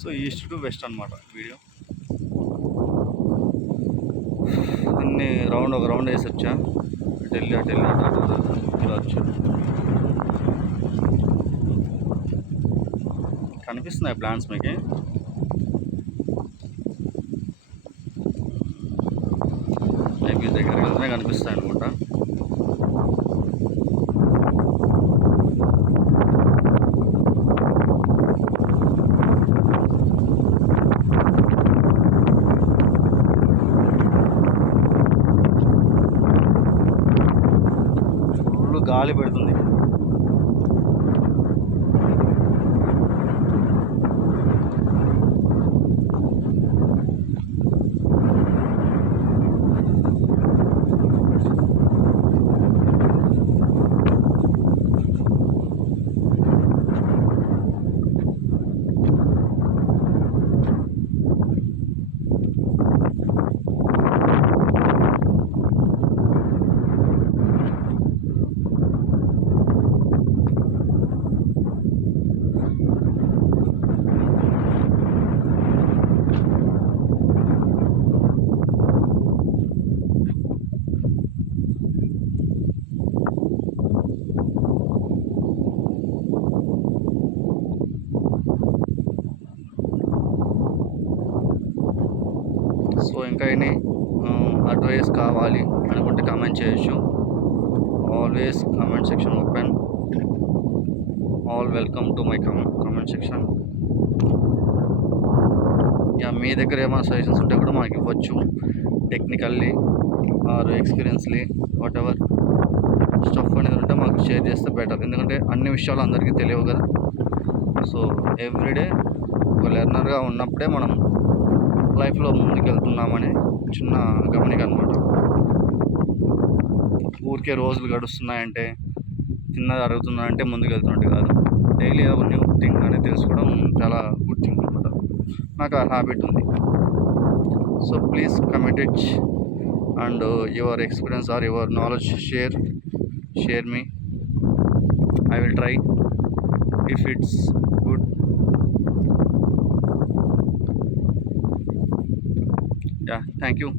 So east to west అనమాట వీడియో. అన్నీ ఒక రౌండ్ వేసి వచ్చా. అటు వెళ్ళి ఇలా వచ్చా. కనిపిస్తున్నాయి ప్లాంట్స్ మీకు? మేబీ దగ్గరికి వెళ్తేనే కనిపిస్తాయి అనుకుంటా. ఫుల్ గాలి పెడుతుంది. సో ఇంకా ఎన్ని అడ్వైస్ కావాలి అనుకుంటే కామెంట్ చేయొచ్చు. Always comment section open. All welcome to my comment section. Yeah, మీ దగ్గర ఏమైనా సజెషన్స్ ఉంటే కూడా మాకు ఇవ్వచ్చు. Technically or experiencely whatever stuff అనేది ఉంటే మాకు షేర్ చేస్తే బెటర్. ఎందుకంటే అన్ని విషయాలు అందరికీ తెలియవు కదా. సో ఎవ్రీడే ఒక లెర్నర్గా ఉన్నప్పుడే మనం లైఫ్లో ముందుకు వెళ్తున్నామని చిన్న గమనిక అనమాట. ఊరికే రోజులు గడుస్తున్నాయంటే, తిన్నది అరుగుతున్నాయంటే ముందుకు వెళ్తున్నట్టు కాదు. డైలీ ఏదో న్యూ థింగ్ అనేది తెలుసుకోవడం చాలా గుడ్ థింగ్ అనమాట. నాకు ఆ హ్యాబిట్ ఉంది. So please comment it and your experience or your knowledge share me. I will try if it's good. Yeah, thank you.